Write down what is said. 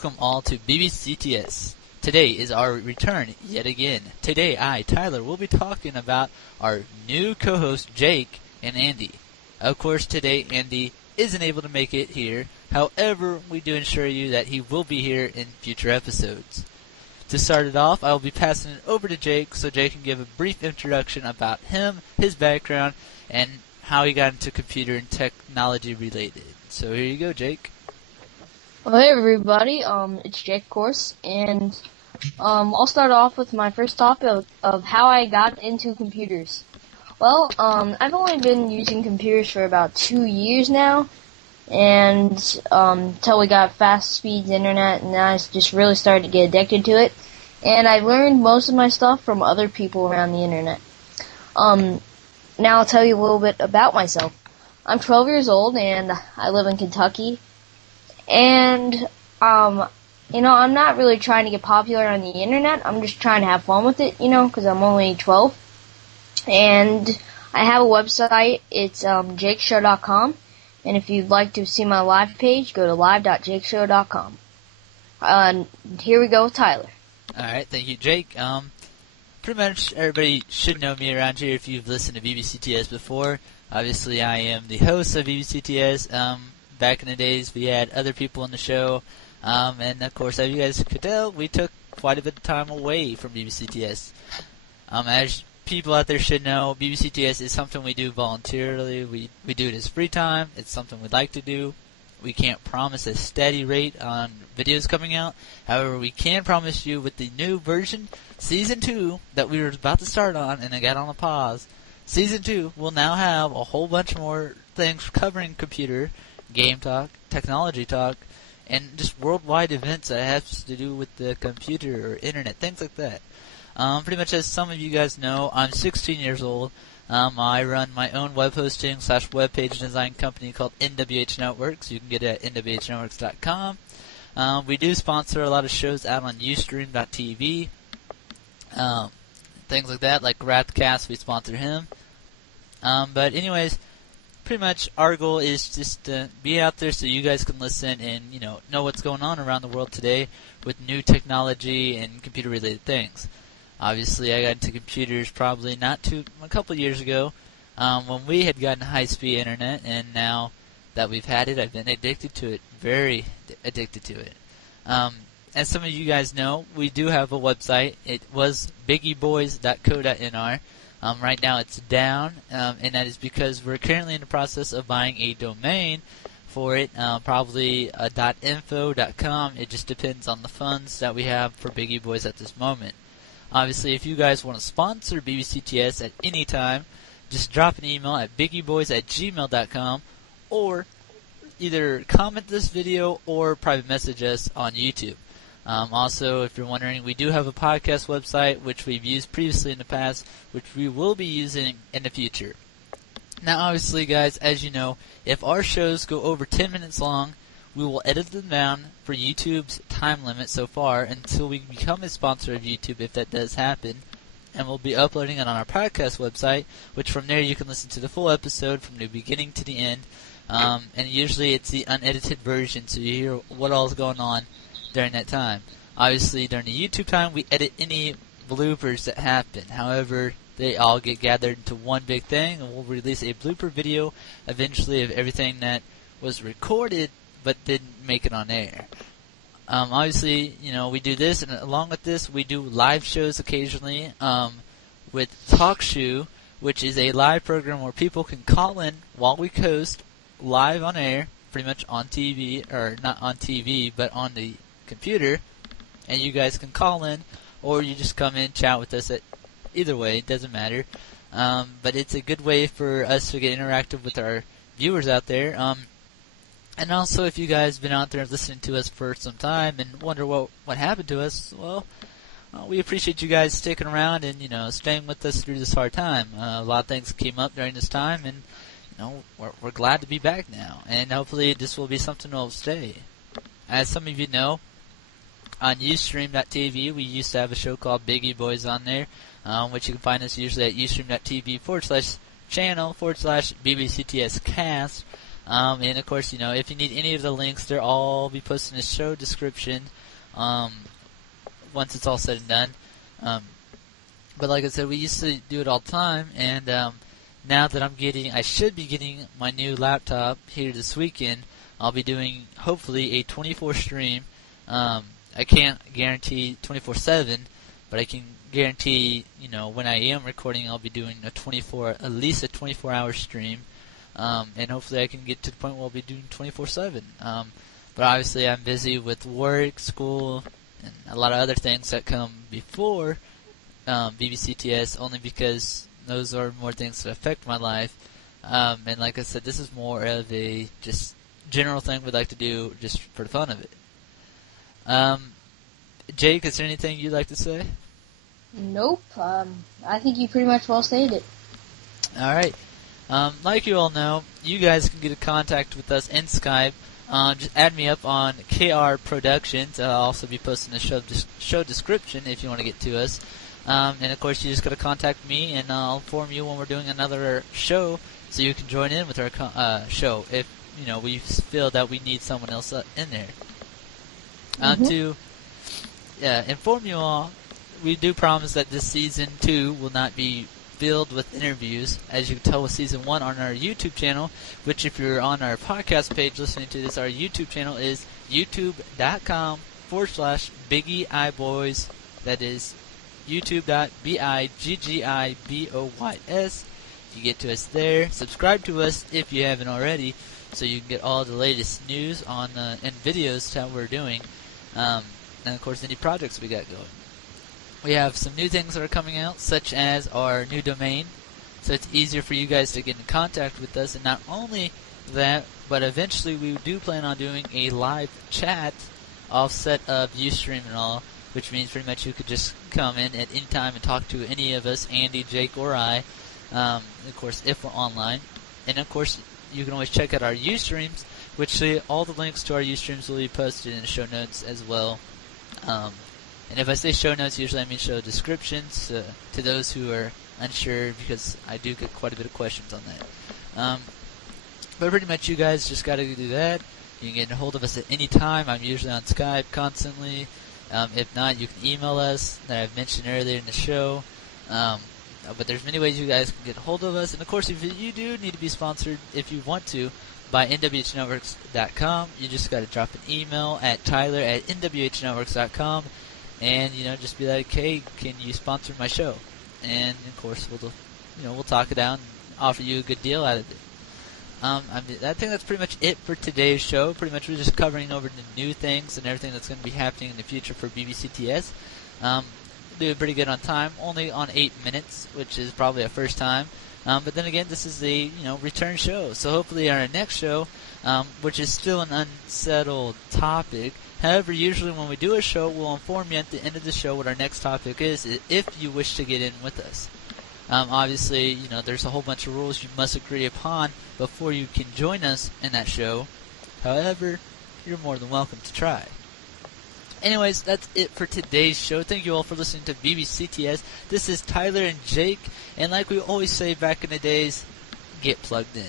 Welcome all to BBCTS. Today is our return yet again. Today I, Tyler, will be talking about our new co-hosts Jake and Andy. Of course, today Andy isn't able to make it here. However, we do assure you that he will be here in future episodes. To start it off, I will be passing it over to Jake so Jake can give a brief introduction about him, his background, and how he got into computer and technology related. So here you go, Jake. Well, hey everybody, it's Jake, of course, and I'll start off with my first topic of how I got into computers. Well, I've only been using computers for about 2 years now, and until we got fast speeds internet, and I just really started to get addicted to it, and I learned most of my stuff from other people around the internet. Now I'll tell you a little bit about myself. I'm 12 years old, and I live in Kentucky. And, I'm not really trying to get popular on the internet. I'm just trying to have fun with it, because I'm only 12. And I have a website. It's jakeshow.com. And if you'd like to see my live page, go to live.jakeshow.com. Here we go with Tyler. Alright, thank you, Jake. Pretty much everybody should know me around here if you've listened to BBCTS before. Obviously, I am the host of BBCTS. Back in the days, we had other people on the show, and of course, as you guys could tell, we took quite a bit of time away from BBCTS. As people out there should know, BBCTS is something we do voluntarily. We do it as free time. It's something we'd like to do. We can't promise a steady rate on videos coming out. However, we can promise you with the new version, Season 2, that we were about to start on, and I got on a pause. Season 2 will now have a whole bunch more things covering computer, game talk, technology talk, and just worldwide events that have to do with the computer or internet, things like that. Pretty much as some of you guys know, I'm 16 years old. I run my own web hosting / web page design company called NWH Networks. You can get it at nwhnetworks.com. We do sponsor a lot of shows out on Ustream.tv. Things like that, like Wrathcast, we sponsor him. But anyways, pretty much our goal is just to be out there so you guys can listen and, know what's going on around the world today with new technology and computer-related things. Obviously, I got into computers probably a couple years ago when we had gotten high-speed internet, and now that we've had it, I've been addicted to it, very addicted to it. As some of you guys know, we do have a website. It was BiggieBoys.co.nr. Right now it's down, and that is because we're currently in the process of buying a domain for it, probably a .info.com. It just depends on the funds that we have for Biggie Boys at this moment. Obviously, if you guys want to sponsor BBCTS at any time, just drop an email at BiggieBoys@gmail.com, or either comment this video or private message us on YouTube. Also, if you're wondering, we do have a podcast website, which we've used previously in the past, which we will be using in the future. Now, obviously, guys, as you know, if our shows go over 10 minutes long, we will edit them down for YouTube's time limit so far until we become a sponsor of YouTube, if that does happen. And we'll be uploading it on our podcast website, which from there you can listen to the full episode from the beginning to the end. And usually it's the unedited version, so you hear what all is going on during that time. Obviously, during the YouTube time, we edit any bloopers that happen. However, they all get gathered into one big thing, and we'll release a blooper video eventually of everything that was recorded but didn't make it on air. Obviously, we do this, and along with this, we do live shows occasionally with TalkShoe, which is a live program where people can call in while we host live on air, pretty much on TV, or not on TV, but on the computer, and you guys can call in, or you just come in, chat with us. Either way, it doesn't matter. But it's a good way for us to get interactive with our viewers out there. And also, if you guys have been out there listening to us for some time and wonder what happened to us, well, we appreciate you guys sticking around and, staying with us through this hard time. A lot of things came up during this time, and, we're glad to be back now. And hopefully this will be something that will stay. As some of you know, on Ustream.tv, we used to have a show called Biggie Boys on there, which you can find us usually at Ustream.tv /channel /BBCTS cast. And of course, if you need any of the links, they'll all be posted in the show description once it's all said and done. But like I said, we used to do it all the time, and now that I should be getting my new laptop here this weekend, I'll be doing, hopefully, a 24 stream. I can't guarantee 24/7, but I can guarantee, when I am recording, I'll be doing at least a 24-hour stream, and hopefully I can get to the point where I'll be doing 24/7. But obviously I'm busy with work, school, and a lot of other things that come before BBCTS, only because those are more things that affect my life. And like I said, this is more of a just general thing we'd like to do just for the fun of it. Jake, is there anything you'd like to say? Nope. I think you pretty much well stated it. Alright. Like you all know, you guys can get in contact with us in Skype. Just add me up on krproductions. I'll also be posting the show description if you want to get to us. And of course, you just got to contact me, and I'll inform you when we're doing another show, so you can join in with our show if we feel that we need someone else in there. To inform you all, we do promise that this season 2 will not be filled with interviews, as you can tell with season 1 on our YouTube channel, which if you're on our podcast page listening to this, our YouTube channel is youtube.com/BiggieBoys. That is youtube.BiggieBoys. You get to us there. Subscribe to us if you haven't already, so you can get all the latest news on and videos that we're doing, and of course any projects we got going. We have some new things that are coming out, such as our new domain, so it's easier for you guys to get in contact with us. And not only that, but eventually we do plan on doing a live chat offset of Ustream and all, which means pretty much you could just come in at any time and talk to any of us, Andy, Jake, or I, of course, if we're online. And of course, you can always check out our Ustreams, which all the links to our Ustreams will be posted in the show notes as well. And if I say show notes, usually I mean show descriptions to those who are unsure, because I do get quite a bit of questions on that. But pretty much you guys just got to do that. You can get a hold of us at any time. I'm usually on Skype constantly. If not, you can email us, that I've mentioned earlier in the show. But there's many ways you guys can get a hold of us. And of course, if you do need to be sponsored, if you want to, by nwhnetworks.com, you just got to drop an email at tyler@nwhnetworks.com. And just be like, hey, can you sponsor my show? And of course, we'll talk it out and offer you a good deal out of it. I think that's pretty much it for today's show. Pretty much we're just covering over the new things and everything that's going to be happening in the future for BBCTS. Doing pretty good on time, only on 8 minutes, which is probably a first time. But then again, this is a return show, so hopefully our next show, which is still an unsettled topic. However, usually when we do a show, we'll inform you at the end of the show what our next topic is, if you wish to get in with us. Obviously, there's a whole bunch of rules you must agree upon before you can join us in that show. However, you're more than welcome to try. Anyways, that's it for today's show. Thank you all for listening to BBCTS. This is Tyler and Jake, and like we always say back in the days, get plugged in.